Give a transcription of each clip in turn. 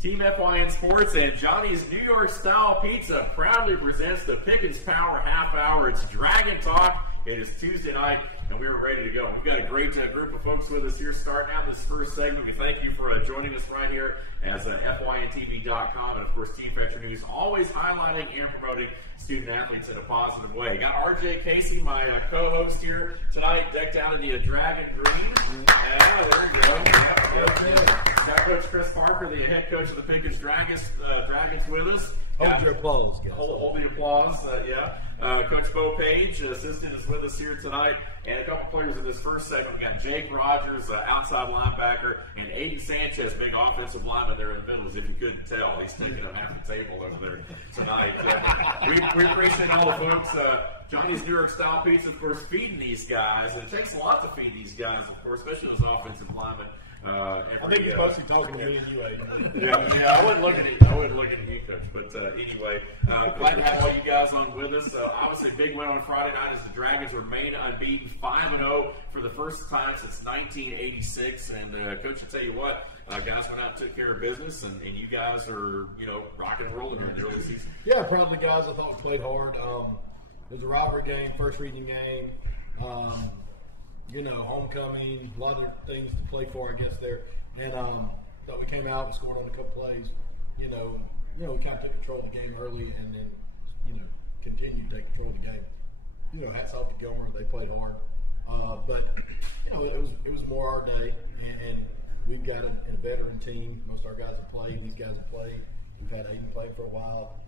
Team FYN Sports and Johnny's New York Style Pizza proudly presents the Pickens Power Half Hour. It's Dragon Talk. It is Tuesday night, and we're ready to go. We've got a great group of folks with us here starting out this first segment. We thank you for joining us right here as FYNTV.com and, of course, Team Fetcher News, always highlighting and promoting student-athletes in a positive way. Got RJ Casey, my co-host here tonight, decked out in the Dragon Green. Yeah, there we go. Yep. Got Coach Chris Parker, the head coach of the Pickens Dragons with us. Hold your applause, guys. Hold the applause, Coach Bo Page, assistant, is with us here tonight. And a couple players in this first segment. We got Jake Rogers, outside linebacker, and Aiden Sanchez, big offensive lineman there in the middle, as if you couldn't tell. He's taking up half the table over there tonight. We appreciate all the folks. Johnny's New York Style Pizza, of course, feeding these guys. And it takes a lot to feed these guys, of course, especially those offensive linemen. I think he's mostly talking to me and you, Aiden. Yeah, I wasn't looking at you, Coach. But anyway, glad to have all you guys on with us. Obviously, big win on Friday night as the Dragons remain unbeaten, 5-0 for the first time since 1986. And Coach, I tell you what, guys went out and took care of business, and you guys are rocking and rolling here in the early season. Yeah, proud of the guys. I thought we played hard. It was a rivalry game, first region game. Homecoming, a lot of things to play for, I guess, there. And thought we came out and scored on a couple plays. We kind of took control of the game early and then, continued to take control of the game. Hats off to Gilmer. They played hard. But it was more our day. And we've got a veteran team. Most of our guys have played. These guys have played. We've had Aiden play for a while.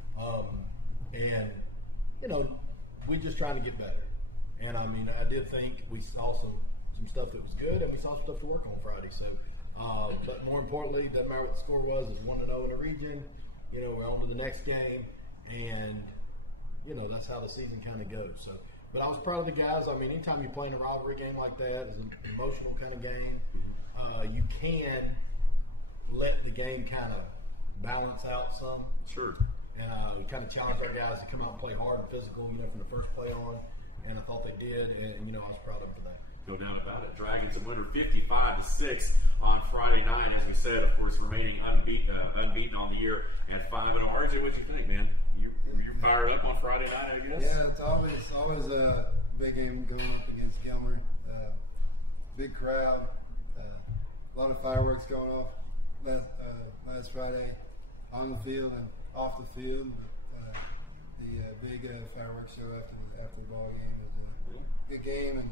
We're just trying to get better. And, I did think we saw some stuff that was good, and we saw some stuff to work on Friday. So, but more importantly, doesn't matter what the score was. It's 1-0 in the region. We're on to the next game, and, that's how the season kind of goes. So, but I was proud of the guys. Anytime you play in a rivalry game like that, it's an emotional kind of game. You can let the game kind of balance out some. Sure. And we kind of challenged our guys to come out and play hard and physical, from the first play on. And I thought they did, and I was proud of them for that. No doubt about it. Dragons a winner 55-6 on Friday night. As we said, of course, remaining unbeaten on the year at 5-0. RJ, what you think, man? You're fired up on Friday night, I guess? Yeah, it's always a big game going up against Gilmer. Big crowd, a lot of fireworks going off last Friday on the field and off the field. The big fireworks show after the ball game was a good game and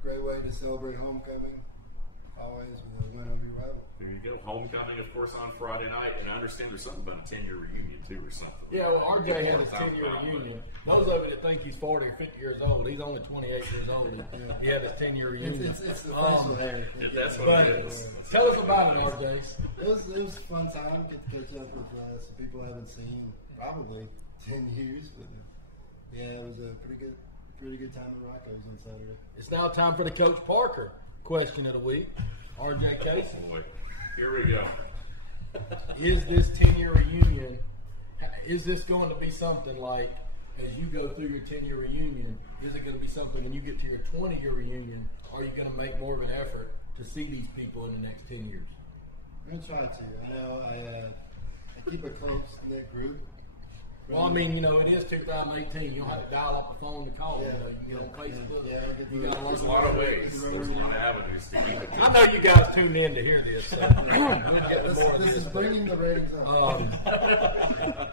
great way to celebrate homecoming, always with a win over your rival. There you go. Homecoming, of course, on Friday night, and I understand there's something about a 10-year reunion, too, or something. Yeah, well, RJ had his 10-year reunion. Those of you that think he's 40 or 50 years old, he's only 28 years old. He had his 10-year reunion. It's the official day. That's what it is. Tell us about it, RJ. It was a fun time. Get to catch up with some people I haven't seen probably 10 years, but yeah, it was a pretty good time at Rocco's on Saturday. It's now time for the Coach Parker question of the week. RJ Casey. Boy, here we go. Is this 10-year reunion, is this going to be something like, as you go through your 10-year reunion, is it going to be something when you get to your 20-year reunion, are you going to make more of an effort to see these people in the next 10 years? I'm going to try to. I know I keep a close knit group. Well, it is 2018. You don't have to dial up a phone to call. You get on Facebook. There's a lot of ways. There's a lot of avenues to keep it. I know you guys tuned in to hear this. So this is bringing the ratings up.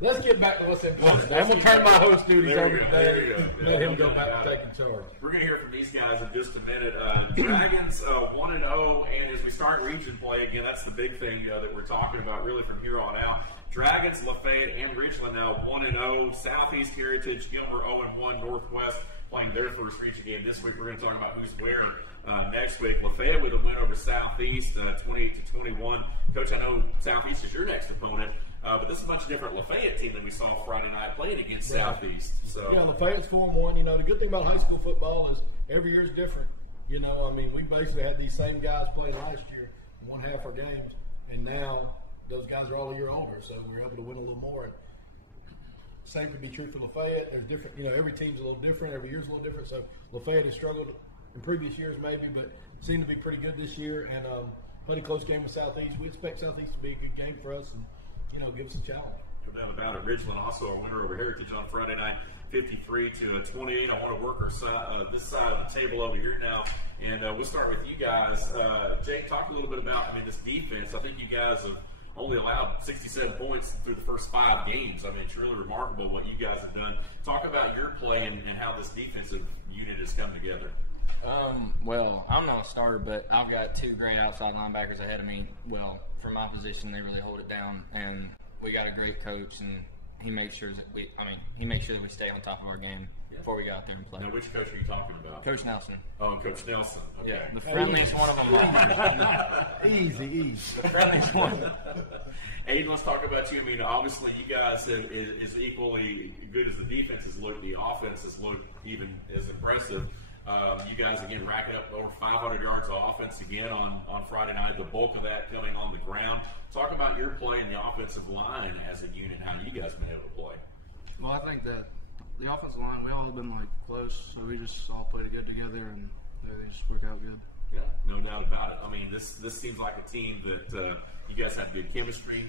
Let's get back to what's important. I'm going to turn my host duties over to Dave. Let him go back to taking charge. We're going to hear from these guys in just a minute. The Dragons 1-0, and as we start region play, again, that's the big thing that we're talking about really from here on out. Dragons, Lafayette, and Ridgeland now 1-0. Southeast Heritage, Gilmer 0-1. Northwest playing their first region game this week. We're going to talk about who's where next week. Lafayette with a win over Southeast, 28-21. Coach, I know Southeast is your next opponent, but this is a much different Lafayette team than we saw Friday night playing against Southeast. So yeah, Lafayette's 4-1. The good thing about high school football is every year is different. We basically had these same guys playing last year, one half our games, and now those guys are all a year older, so we're able to win a little more. Same could be true for Lafayette. There's different, every team's a little different. Every year's a little different. So Lafayette has struggled in previous years maybe, but seemed to be pretty good this year. And played a close game with Southeast. We expect Southeast to be a good game for us and, give us a challenge. No doubt about it. Ridgeland also a winner over Heritage on Friday night, 53-28. I want to work this side of the table over here now, and we'll start with you guys. Jake, talk a little bit about this defense. I think you guys have only allowed 67 points through the first 5 games. It's really remarkable what you guys have done. Talk about your play and how this defensive unit has come together. Well, I'm not a starter, but I've got 2 great outside linebackers ahead of me. Well, for my position, they really hold it down, and we got a great coach, and he makes sure that we stay on top of our game before we go out there and play. Now, which coach are you talking about? Coach Nelson. Oh, Coach Nelson. Okay. Yeah, the friendliest one of them. Easy. The friendliest one. Aiden, let's talk about you. Obviously, you guys is equally good as the defense has looked. The offense has looked even as impressive. You guys, again, racking up over 500 yards of offense again on Friday night, the bulk of that coming on the ground. Talk about your play in the offensive line as a unit, how you guys been able to play. Well, I think that the offensive line, we all have been close, so we just all played good together, and everything just worked out good. Yeah, no doubt about it. This seems like a team that you guys have good chemistry.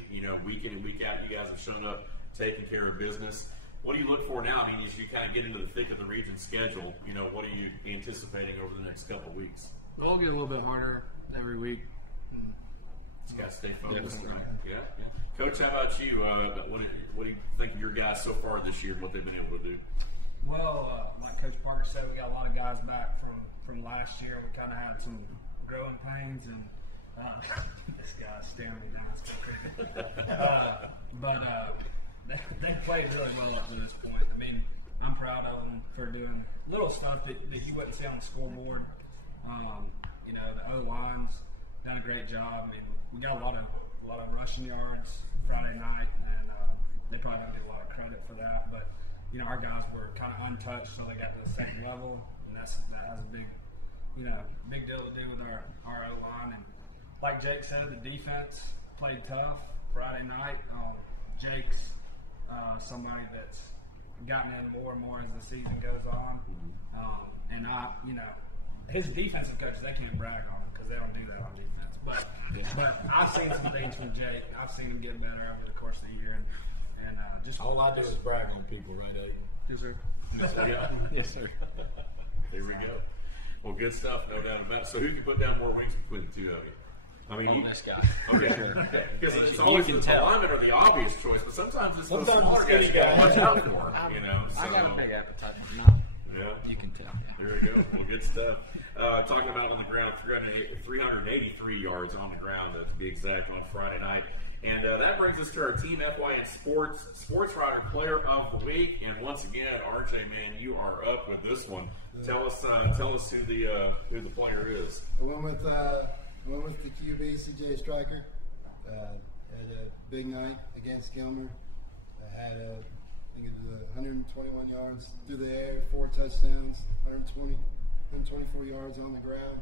Week in and week out, you guys have shown up taking care of business. What do you look for now? As you kind of get into the thick of the region schedule, what are you anticipating over the next couple of weeks? We'll all get a little bit harder every week. Just got to stay focused, right? Yeah. Coach, how about you? What do you think of your guys so far this year and what they've been able to do? Well, like Coach Parker said, we got a lot of guys back from last year. We kind of had some growing pains, and this guy's staring me down. It's crazy. But they played really well up to this point. I'm proud of them for doing little stuff that you wouldn't see on the scoreboard. The O-line's done a great job. We got a lot of rushing yards Friday night, and they probably don't get a lot of credit for that. But our guys were kind of untouched, so they got to the second level, and that has a big deal to do with our O-line. And like Jake said, the defense played tough Friday night. Jake's somebody that's gotten in more and more as the season goes on, and his defensive coaches, they can't brag on him because they don't do that on defense. But I've seen some things from Jake. I've seen him get better over the course of the year, and just all I do is brag on people, right, Aiden? Yes, sir. Yes, sir. There we go. Well, good stuff, no doubt about it. So who can put down more wings between the 2 of you? This guy. Okay. Because it's always the linemen are the obvious choice, but sometimes it's those smaller guys you got to watch out for. I got a big appetite. Yeah. You can tell. There we go. Well, good stuff. Talking about on the ground, 383 yards on the ground, to be exact, on Friday night. And that brings us to our Team FYN Sports Writer Player of the Week. And once again, RJ, man, you are up with this one. Tell us who the player is. I went with the QB, CJ Stryker. Had a big night against Gilmer. I had I think it was 121 yards through the air, 4 touchdowns, 124 yards on the ground.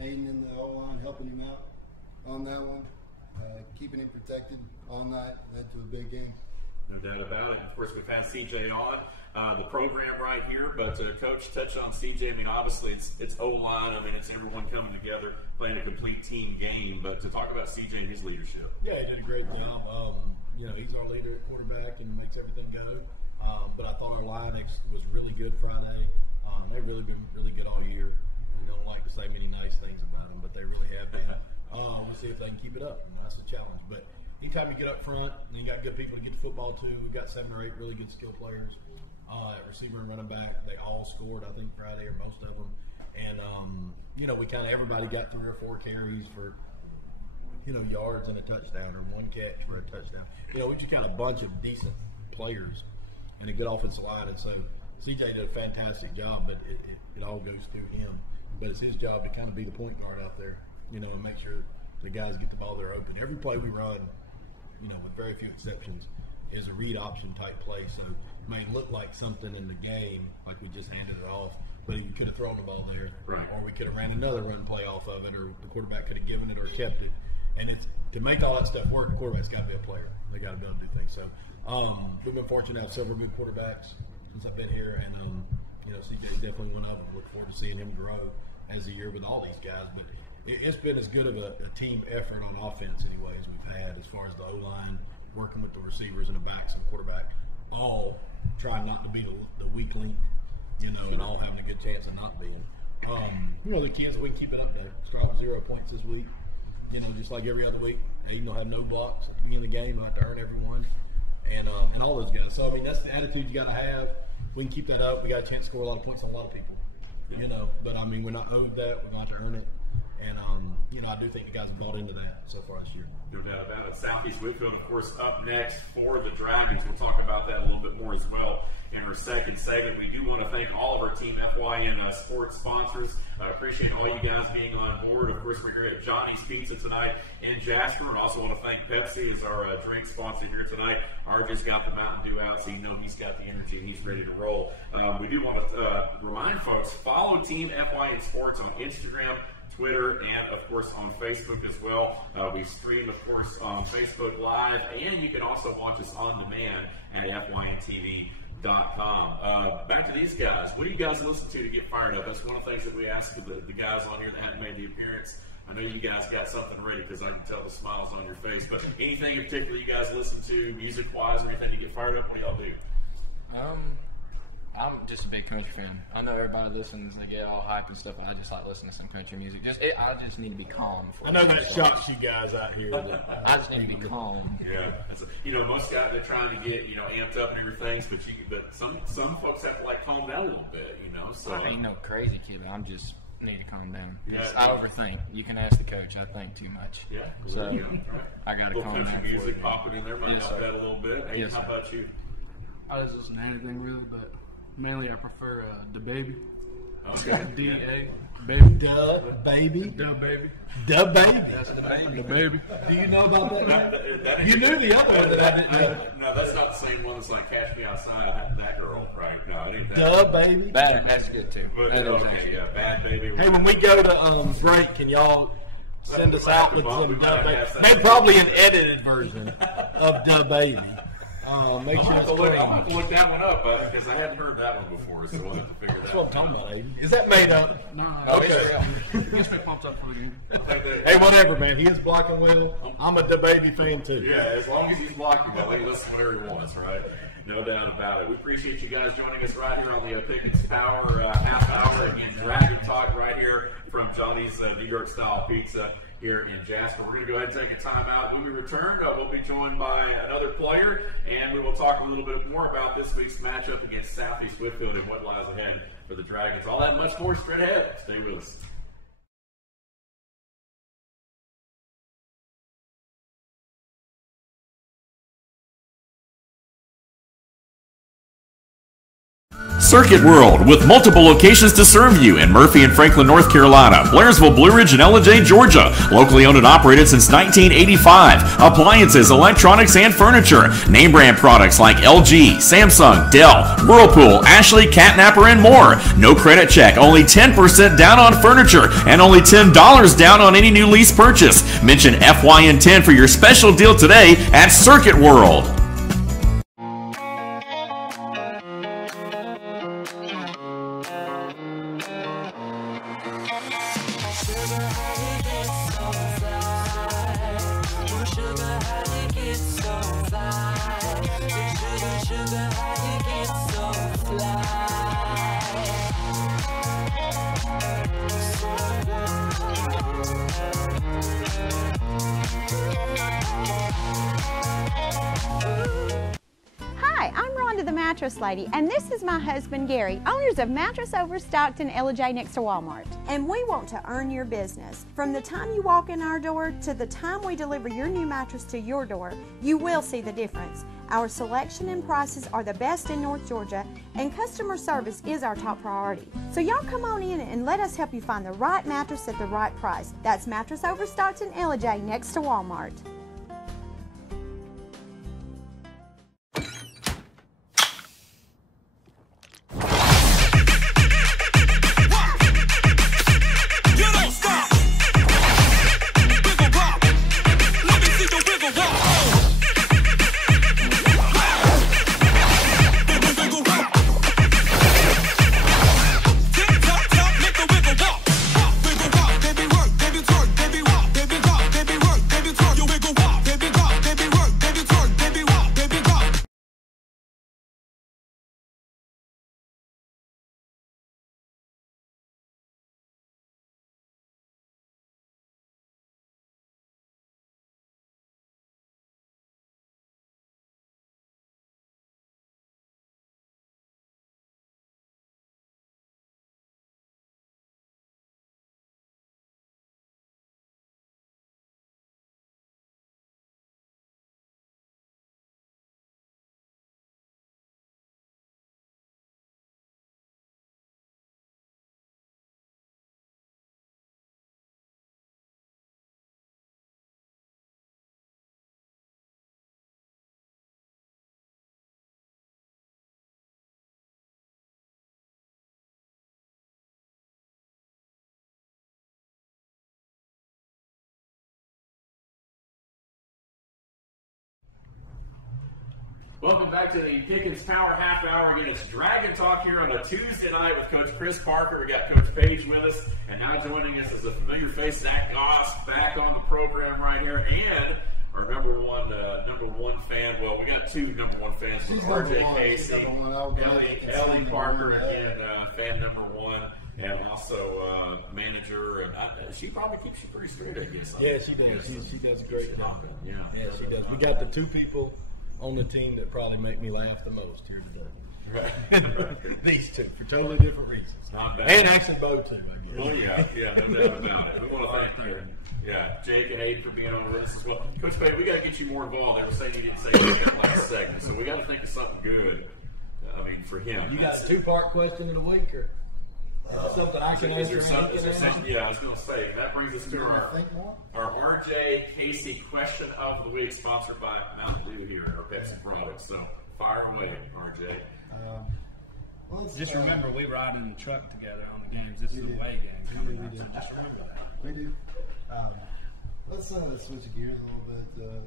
Aiden in the O-line helping him out on that one, keeping him protected all night. Led to a big game. No doubt about it. Of course, we've had CJ on the program right here, but Coach, touch on CJ. Obviously, it's O-line. It's everyone coming together, playing a complete team game. But to talk about CJ and his leadership. Yeah, he did a great job. He's our leader at quarterback and makes everything go. But I thought our line was really good Friday. They've really been really good all year. We don't like to say many nice things about them, but they really have been. We'll see if they can keep it up, and that's a challenge. But anytime you get up front, and you got good people to get the football to, we've got 7 or 8 really good skill players at receiver and running back. They all scored, I think, Friday, or most of them. And, we kind of everybody got 3 or 4 carries for, yards and a touchdown, or 1 catch for a touchdown. We just got a bunch of decent players and a good offensive line. And so CJ did a fantastic job, but it all goes through him. But it's his job to kind of be the point guard out there, and make sure the guys get the ball there open. Every play we run, with very few exceptions, is a read option type play. So it may look like something in the game, like we just handed it off, but you could have thrown the ball there, right, or we could have ran another run play off of it, or the quarterback could have given it or kept it. And it's to make all that stuff work, the quarterback's got to be a player. They got to be able to do things. So we've been fortunate to have several good quarterbacks since I've been here, and CJ is definitely one of them. I look forward to seeing him grow as the year with all these guys. But it's been as good of a team effort on offense anyway as we've had, as far as the O-line, working with the receivers and the backs and the quarterback, all trying not to be the weak link, you know, and all having a good chance of not being. You know, the kids, we can keep it up there. Start off 0 points this week. You know, just like every other week. Aiden will have no blocks at the beginning of the game. He'll have to earn everyone. And all those guys. So, I mean, that's the attitude you got to have. We can keep that up. We got a chance to score a lot of points on a lot of people. You know, but, I mean, we're not owed that. We're going to have to earn it. And, you know, I do think the guys have bought into that so far this year. No doubt about it. Southeast Whitfield, of course, up next for the Dragons. We'll talk about that a little bit more as well in our second segment. We do want to thank all of our Team FYN sports sponsors. Appreciate all you guys being on board. Of course, we're here at Johnny's Pizza tonight in Jasper. And also want to thank Pepsi as our drink sponsor here tonight. RJ's got the Mountain Dew out, so you know he's got the energy and he's ready to roll. We do want to remind folks, follow Team FYN Sports on Instagram, Twitter, and of course on Facebook as well. We stream, of course, on Facebook Live, and you can also watch us on demand at FYNTV.com. Back to these guys. What do you guys listen to get fired up? That's one of the things that we ask the guys on here that haven't made the appearance. I know you guys got something ready because I can tell the smiles on your face. But anything in particular you guys listen to, music-wise, or anything you get fired up? What do y'all do? I'm just a big country fan. I know everybody listens, they get all hype and stuff, but I just like listening to some country music. I just need to be calm. I know that shocks you guys out here. I just need to be calm. Yeah, you know, most guys they're trying to get amped up and everything, but some folks have to like calm down a little bit, you know. So I ain't no crazy kid. I'm just need to calm down. Yeah. I overthink. You can ask the coach. I think too much. Yeah, so right. I got to calm country down. Music popping in there might Yes, help sir. that a little bit. Hey, Yes, how sir. about you? I just listen to anything really, but mainly I prefer Da Baby. Okay. D-A. Baby. Duh, baby. Da Baby. Duh, baby. That's the baby. Da Baby. Do you know about that? That You knew the other one that I didn't know. No, that's not the same one that's like Cash Me Outside. That girl, right? No, I didn't. Duh, baby. That's good too. But, That is okay, actually- yeah, Bad Baby. Hey, when we go to break, can y'all send us out with some We might Duh have Baby? that. Maybe probably an edited version of Duh Baby. Make I'm sure going it's to clean. look that one up, buddy, because I hadn't heard that one before, so we'll have to figure that That's what I'm out. talking about, Aiden. Is that made up? No, Okay. it gets me pumped up for the game. Hey, whatever, man. He is blocking Will. I'm a Duh Baby fan, too. Yeah, as long as he's blocking, well, he listens whenever he wants, right? No doubt about it. We appreciate you guys joining us right here on the Pickens Power half hour. Again, Dragon Talk right here from Johnny's New York Style Pizza here in Jasper. We're going to go ahead and take a timeout. When we return, we'll be joined by another player, and we will talk a little bit more about this week's matchup against Southeast Whitfield and what lies ahead for the Dragons. All that and much more straight ahead. Stay with us. Circuit World, with multiple locations to serve you in Murphy and Franklin, North Carolina, Blairsville, Blue Ridge, and Ellijay, Georgia. Locally owned and operated since 1985. Appliances, electronics, and furniture. Name brand products like LG, Samsung, Dell, Whirlpool, Ashley, Catnapper, and more. No credit check, only 10% down on furniture, and only $10 down on any new lease purchase. Mention FYN10 for your special deal today at Circuit World. Hi, I'm Rhonda the Mattress Lady, and this is my husband Gary, owners of Mattress Overstocked in Ellijay next to Walmart. And we want to earn your business. From the time you walk in our door to the time we deliver your new mattress to your door, you will see the difference. Our selection and prices are the best in North Georgia, and customer service is our top priority. So y'all come on in and let us help you find the right mattress at the right price. That's Mattress Overstocked in Ellijay next to Walmart. Baby, work, baby, Welcome back to the Pickens Power Half Hour. Again, it's Dragon Talk here on a Tuesday night with Coach Chris Parker. We got Coach Page with us, and now joining us is a familiar face, Zach Goss, back on the program right here, and our number one fan. Well, we got two number one fans. She's RJ Casey, Ellie Parker, again, fan number one, and also manager. And she probably keeps you pretty straight, I guess. Yeah, she does. She does a great job. Yeah, she does. We got the two people on the team that probably make me laugh the most here today. Right. These two, for totally different reasons. Not bad. And actually both too, I guess. Well, yeah, no doubt about it. We want to thank you. Yeah, Jake and Aiden for being on with us as well. Coach Payne, we got to get you more involved. They were saying you didn't say anything last segment, so we got to think of something good. For him. You got a two-part question of the week, or something I can answer? Yeah, I was going to say, that brings us to our RJ Casey question of the week, sponsored by Mountain Dew here, our Pepsi product. So fire away, RJ. Just remember, we ride in the truck together on the games. This is a away game coming up, so just remember that. We do. Let's switch gears a little bit.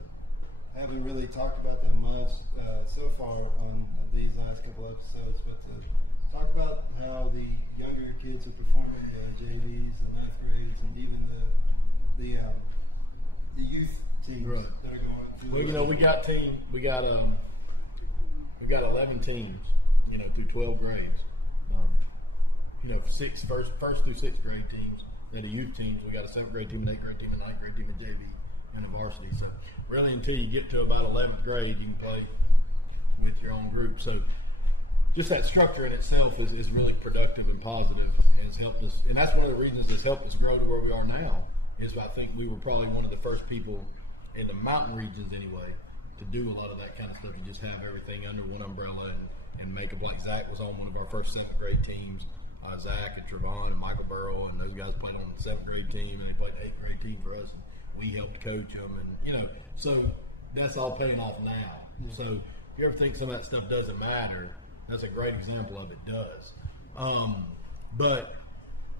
Haven't really talked about that much so far on these last couple episodes, but to talk about how the younger kids are performing, the JVs and 9th grades, and even the youth teams right. that are going through. Well, we got 11 teams, through 12 grades. First through 6th grade teams. And the youth teams, we got a 7th grade team, an 8th grade team, a 9th grade team, a JV, and a varsity. So really, until you get to about 11th grade, you can play with your own group. So just that structure in itself is really productive and positive, and it's helped us. And that's one of the reasons it's helped us grow to where we are now. Is I think we were probably one of the first people in the mountain regions anyway to do a lot of that kind of stuff. You just have everything under one umbrella and make it like Zach was on one of our first 7th grade teams. Zach and Trevon and Michael Burrow and those guys played on the 7th grade team, and they played the 8th grade team for us. And we helped coach them, and so that's all paying off now. Yeah. So if you ever think some of that stuff doesn't matter, that's a great example of it does. But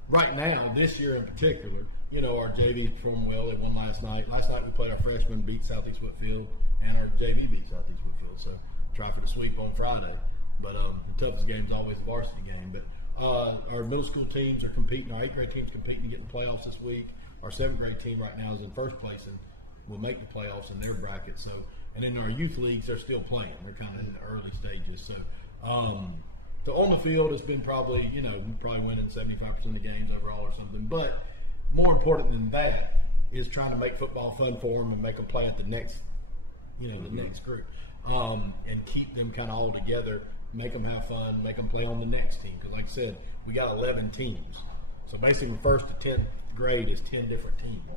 right now, this year in particular, our JV performed well. They won last night. Last night we played our freshmen, beat Southeast Whitfield, and our JV beat Southeast Whitfield. So try for the sweep on Friday. But the toughest game is always the varsity game. But our middle school teams are competing. Our 8th grade team's competing to get in the playoffs this week. Our 7th grade team right now is in first place and will make the playoffs in their bracket. So, and in our youth leagues, they're still playing. They're kind of in the early stages. So, so on the field, it's been probably, we probably winning 75% of the games overall or something. But more important than that is trying to make football fun for them and make them play at the next, the next group, and keep them kind of all together. Make them have fun, make them play on the next team. Because like I said, we got 11 teams. So basically 1st to 10th grade is 10 different teams.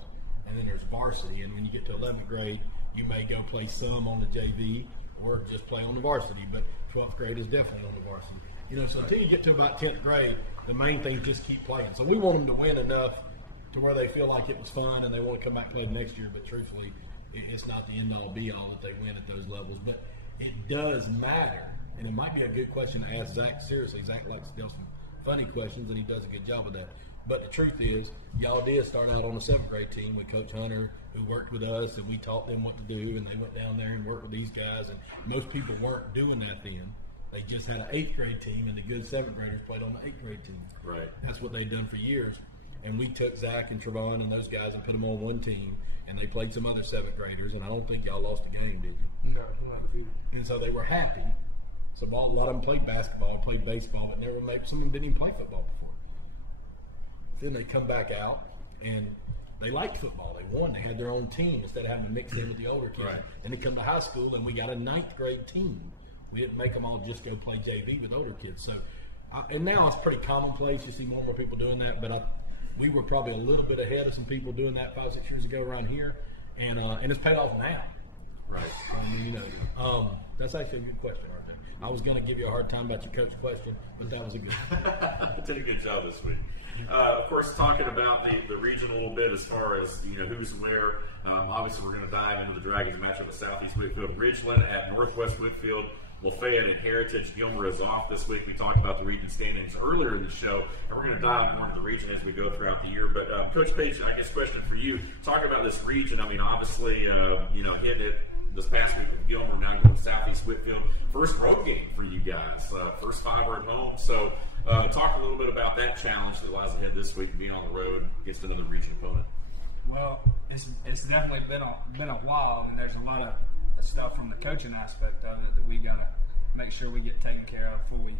And then there's varsity. And when you get to 11th grade, you may go play some on the JV or just play on the varsity. But 12th grade is definitely on the varsity. So until you get to about 10th grade, the main thing is just keep playing. So we want them to win enough to where they feel like it was fun and they want to come back and play next year. But truthfully, it's not the end-all, be-all that they win at those levels. But it does matter. And it might be a good question to ask Zach seriously. Zach likes to tell some funny questions, and he does a good job of that. But the truth is, y'all did start out on the 7th grade team with Coach Hunter, who worked with us, and we taught them what to do, and they went down there and worked with these guys. And most people weren't doing that then. They just had an 8th grade team, and the good 7th graders played on the 8th grade team. Right. That's what they'd done for years. And we took Zach and Trevon and those guys and put them on one team, and they played some other 7th graders, and I don't think y'all lost a game, did you? No, not defeated. And so they were happy. So a lot of them played basketball, played baseball, but some of them didn't even play football before. Then they come back out, and they liked football. They won. They had their own team instead of having to mix in with the older kids. Right. Then they come to high school, and we got a 9th grade team. We didn't make them all just go play JV with older kids. So, and now it's pretty commonplace. You see more and more people doing that, but we were probably a little bit ahead of some people doing that 5-6 years ago around here, and it's paid off now. Right. That's actually a good question right there. I was going to give you a hard time about your coach question, but that was a good one. Did a good job this week. Of course, talking about the region a little bit as far as who's where. Obviously, we're going to dive into the Dragons matchup with Southeast Whitfield, Ridgeland at Northwest Whitfield, Lafayette and Heritage. Gilmer is off this week. We talked about the region standings earlier in the show, and we're going to dive more into the region as we go throughout the year. But Coach Page, I guess question for you: talking about this region. I mean, obviously, hitting it this past week with Gilmer, now going to Southeast Whitfield. First road game for you guys. First 5 are at home. So talk a little bit about that challenge that lies ahead this week, being on the road against another region opponent. Well, it's definitely been a while, and there's a lot of stuff from the coaching aspect of it that we got to make sure we get taken care of before we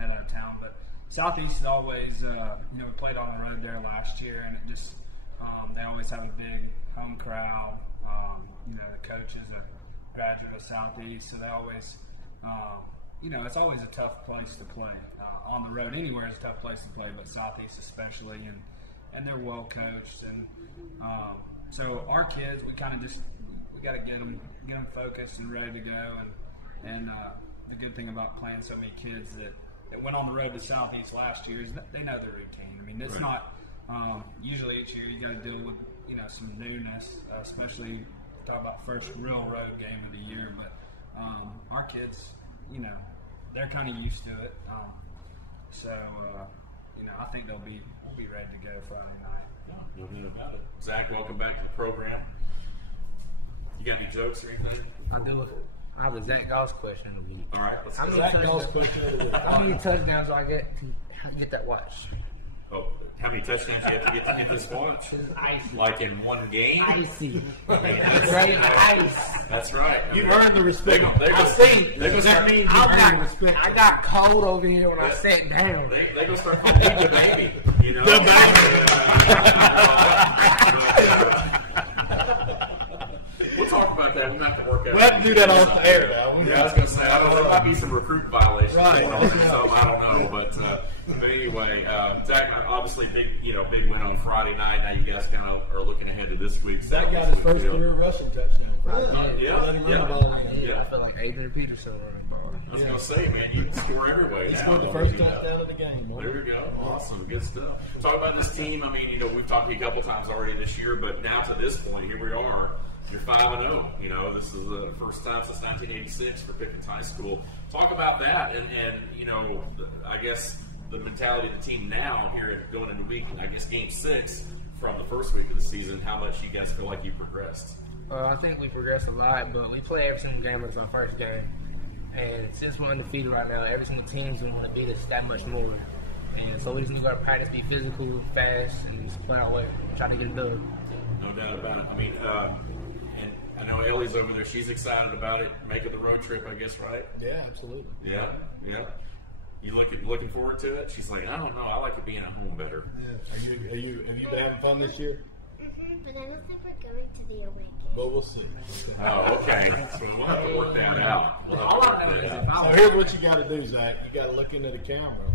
head out of town. But Southeast is always, we played on the road there last year, and it just they always have a big home crowd. The coach is a graduate of Southeast, so they always, it's always a tough place to play. On the road, anywhere is a tough place to play, but Southeast especially, and they're well coached, and so our kids, we kind of we got to get them focused and ready to go, and the good thing about playing so many kids that went on the road to Southeast last year is that they know their routine. I mean, it's not usually each year you got to deal with some newness, especially talk about first real road game of the year. But our kids, they're kind of used to it. So I think we'll be ready to go Friday night. No doubt about it. Zach, welcome back to the program. You got any jokes or anything? I do. I have a Zach Goss question of the week. All right, let's How go. many Zach Goss question of the week. How many touchdowns do I get to get that watch? Oh, how many touchdowns you have to get this watch? It's icy. Like in one game? Icy. I mean, It's right in the ice. That's right. I You mean, earned the respect. I see. That means I got cold over here when I sat down. They gonna start calling me the baby. The We'll talk about that. We'll have to work out. We'll have to do that off the air now. Yeah, I was gonna say, I don't know, there might be some recruit violations. Right. Going on, so I don't know, but anyway, Zach, obviously big win on Friday night. Now you guys kind of are looking ahead to this week. Zach got his first career rushing touchdown. Yeah. I feel like Adrian Peterson running ball. I was gonna say, man, you can score every way. He now. scored the first touchdown of the game. There you go. Awesome. Good stuff. Talk about this team. I mean, we've talked to you a couple times already this year, but now to this point, here we are. You're 5-0. This is the first time since 1986 for Pickens High School. Talk about that, and I guess the mentality of the team now here going into week, I guess game 6 from the first week of the season. How much you guys feel like you progressed? I think we progressed a lot, but we play every single game as our first game. And since we're undefeated right now, every single team's going to want to beat us that much more. And so we just need to go to practice, be physical, fast, and just play our way, try to get it done. No doubt about it. I mean, and I know Ellie's over there. She's excited about it. Making the road trip, I guess, right? Yeah, absolutely. Yeah. You looking forward to it? She's like, I don't know. I like it being at home better. Yeah. Have you been having fun this year? But I don't think we're going to the away game. But we'll see. Oh, okay. So we'll have to work that out. So here's what you got to do, Zach. You got to look into the camera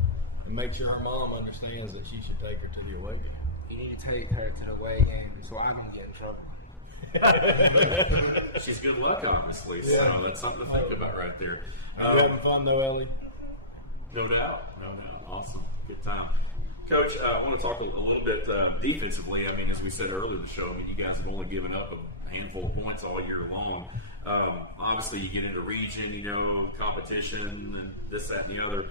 and make sure her mom understands that she should take her to the away game. You need to take her to the away game so I don't get in trouble. She's good luck, honestly. So that's something to think about right there. You having fun though, Ellie? No doubt. Awesome. Good time. Coach, I want to talk a little bit defensively. I mean, as we said earlier in the show, you guys have only given up a handful of points all year long. Obviously, you get into region, competition, and this, that, and the other.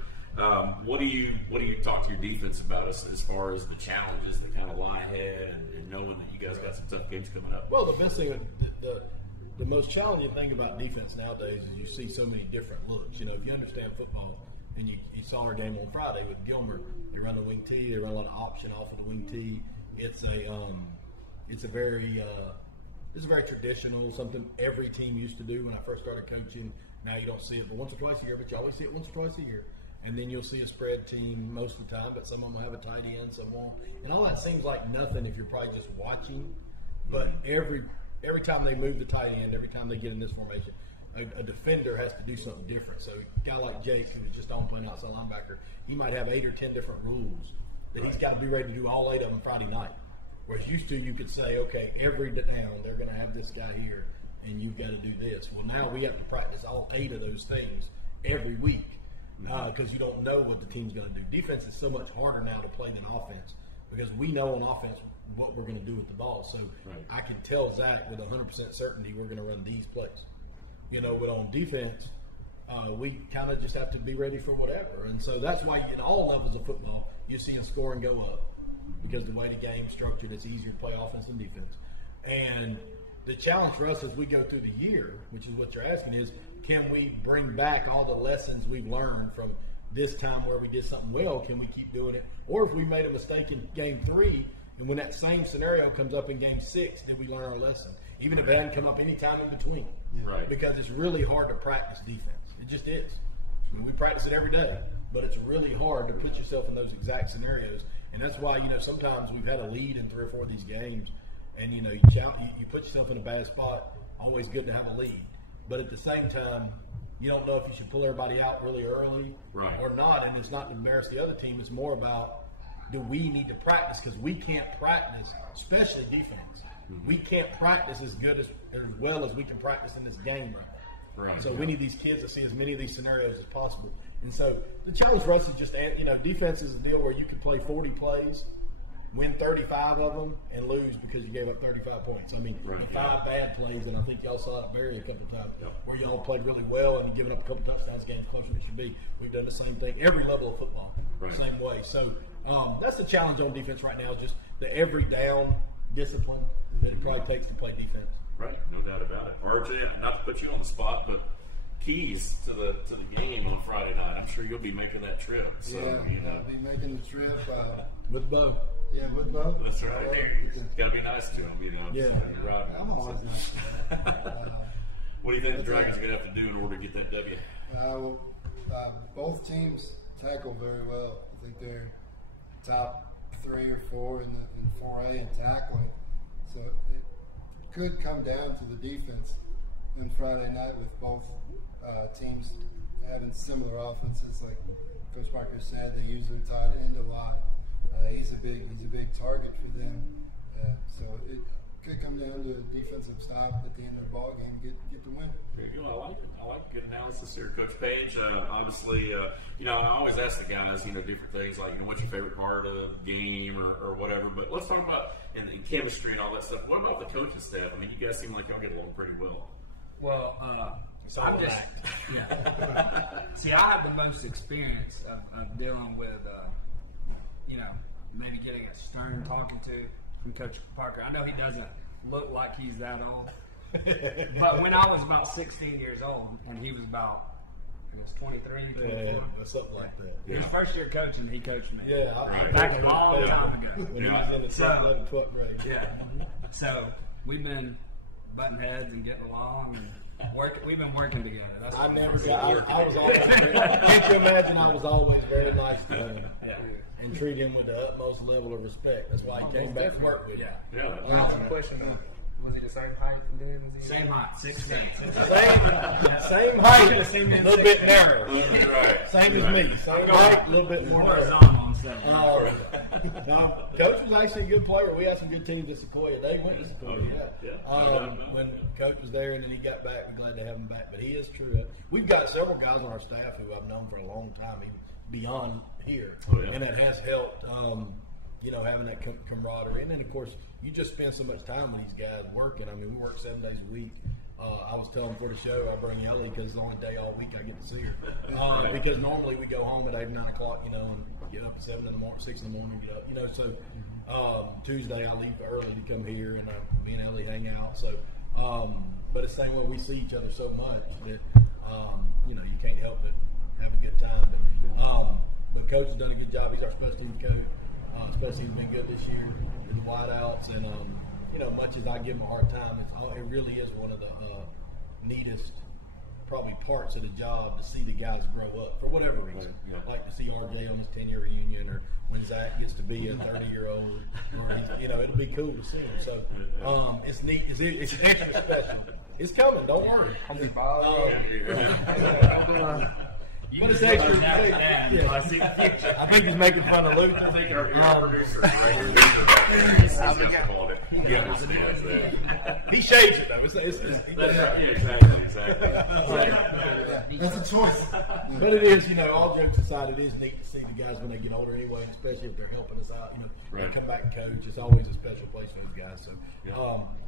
What do you talk to your defense about as far as the challenges that kind of lie ahead and knowing that you guys got some tough games coming up? Well, the best thing, the most challenging thing about defense nowadays is you see so many different looks. If you understand football, and you saw our game on Friday with Gilmer, they run the wing T, they run a lot of option off of the wing T. It's very traditional, something every team used to do when I first started coaching. Now you don't see it but once or twice a year, but you always see it once or twice a year. And then you'll see a spread team most of the time, but some of them will have a tight end, some won't. And all that seems like nothing if you're probably just watching. But every time they move the tight end, every time they get in this formation, a defender has to do something different. So a guy like Jake, who's just on playing outside linebacker, he might have 8 or 10 different rules that he's got to be ready to do all 8 of them Friday night. Whereas used to, you could say, okay, every down they're going to have this guy here, and you've got to do this. Well, now we have to practice all 8 of those things every week because you don't know what the team's going to do. Defense is so much harder now to play than offense because we know on offense what we're going to do with the ball. So I can tell Zach with 100% certainty we're going to run these plays. But on defense, we kind of just have to be ready for whatever. And so that's why in all levels of football, you're seeing scoring go up because the way the game's structured, it's easier to play offense than defense. And the challenge for us as we go through the year, which is what you're asking, is can we bring back all the lessons we've learned from this time where we did something well? Can we keep doing it? Or if we made a mistake in game 3, and when that same scenario comes up in game 6, did we learn our lesson? Even if it hadn't come up any time in between. Right. Because it's really hard to practice defense. It just is. I mean, we practice it every day, but it's really hard to put yourself in those exact scenarios. And that's why, sometimes we've had a lead in 3 or 4 of these games, and, you put yourself in a bad spot. Always good to have a lead. But at the same time, you don't know if you should pull everybody out really early or not. And it's not to embarrass the other team. It's more about, do we need to practice? Because we can't practice, especially defense. Mm-hmm. We can't practice as well as we can practice in this game right now. So we need these kids to see as many of these scenarios as possible. And so the challenge for us is just, defense is a deal where you can play 40 plays, win 35 of them, and lose because you gave up 35 points. I mean, 5 bad plays, and I think y'all saw it at Barry a couple of times where y'all played really well and giving up a couple of touchdowns, games closer than it should be. We've done the same thing every level of football, same way. So that's the challenge on defense right now, just the every down discipline that it probably takes to play defense. Right, no doubt about it. RJ, not to put you on the spot, but keys to the game on Friday night. I'm sure you'll be making that trip. So, I'll be making the trip with Bo. Yeah, with Bo. That's right. It's got to be nice to him, Yeah, I'm always nice. What do you think the Dragons are going to have to do in order to get that W? Both teams tackle very well. I think they're top 3 or 4 in 4A in tackling. So it could come down to the defense on Friday night with both teams having similar offenses. Like Coach Parker said, they use their tight end a lot. He's a big target for them. So it could come down to a defensive stop at the end of the ball game, get the win. Very good. I like it. I like good analysis here, Coach Page. Obviously, I always ask the guys, different things like, what's your favorite part of the game or whatever. But let's talk about in chemistry and all that stuff. What about the coaching staff? I mean, you guys seem like y'all get along pretty well. Well, I'm just see, I have the most experience of dealing with, maybe getting a stern talking to from Coach Parker. I know he doesn't look like he's that old, but when I was about 16 years old, and he was about, 23, 24. Something like that. His first year coaching, he coached me. Yeah, back a long time ago. When he was in the 10th, 12th grade. So we've been butting heads and getting along and we've been working together. That's I was always. Can't you imagine? I was always very nice to him. And treat him with the utmost level of respect. That's why he came back to work with me. Question: was he the same height? Same height, 6'10". Same height, a little bit narrow. Same as me. Same height, a little bit more horizontal. Coach was actually a good player. We had some good teams at Sequoia. They went to Sequoia. When Coach was there and then he got back, we're glad to have him back. But he is true. We've got several guys on our staff who I've known for a long time, even beyond here, and that has helped. Having that camaraderie, and then of course you just spend so much time with these guys working. I mean, we work 7 days a week. I was telling for the show, I bring Ellie because it's the only day all week I get to see her. Because normally we go home at 8 or 9 o'clock, and get up at 7 in the morning, 6 in the morning, get up, So Tuesday I leave early to come here, and me and Ellie hang out. So, but it's the same way we see each other so much that you can't help but have a good time. But Coach has done a good job. He's our special teams coach. Special teams been good this year with the wideouts, and much as I give him a hard time, it really is one of the neatest probably parts of the job to see the guys grow up for whatever reason. Like to see RJ on his 10-year reunion, or when Zach gets to be a 30-year-old, or it'll be cool to see him. So it's neat. It's extra special. It's coming. Don't worry. But it's extra. I think he's making fun of Luther. I think our producer right here. He shaves it though. Exactly. That's a choice. But it is, all jokes aside, it is neat to see the guys when they get older anyway, especially if they're helping us out. They come back and coach. It's always a special place for these guys. So,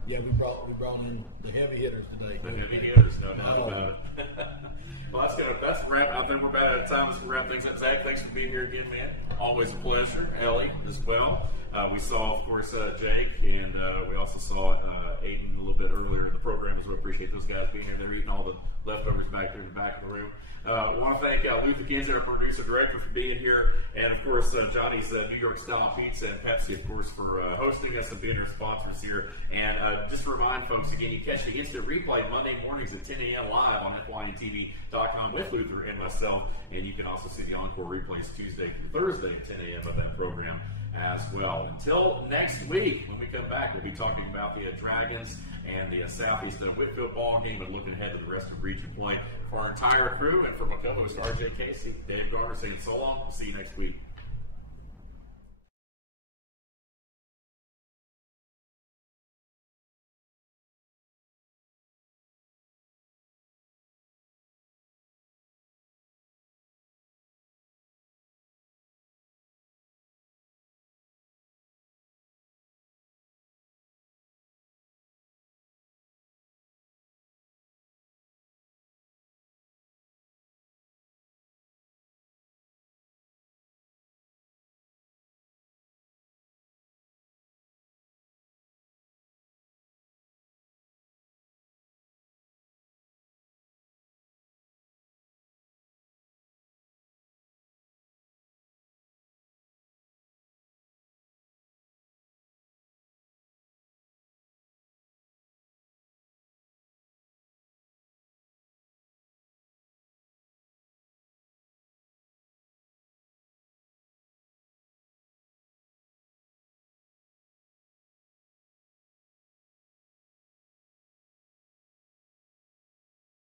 we brought in the heavy hitters today. The heavy hitters, no doubt about it. Well, that's a wrap. I think we're about out of time. Let's wrap things up. Zach, thanks for being here again, man. Always a pleasure. Ellie as well. We saw, of course, Jake, and we also saw Aiden a little bit earlier in the program, so we appreciate those guys being here. They're eating all the leftovers back there in the back of the room. I want to thank Lou Pickens, our producer-director, for being here, and, of course, Johnny's New York Style Pizza and Pepsi, of course, for hosting us and being our sponsors here. And just to remind folks, again, you catch the instant replay Monday mornings at 10 a.m. live on FYNTV.com with Luther and myself, and you can also see the encore replays Tuesday through Thursday at 10 a.m. of that program as well. Until next week, when we come back, we'll be talking about the Dragons and the Southeast Whitfield ball game and looking ahead to the rest of region play. For our entire crew and for my co-host RJ Casey, Dave Garner saying so long. See you next week.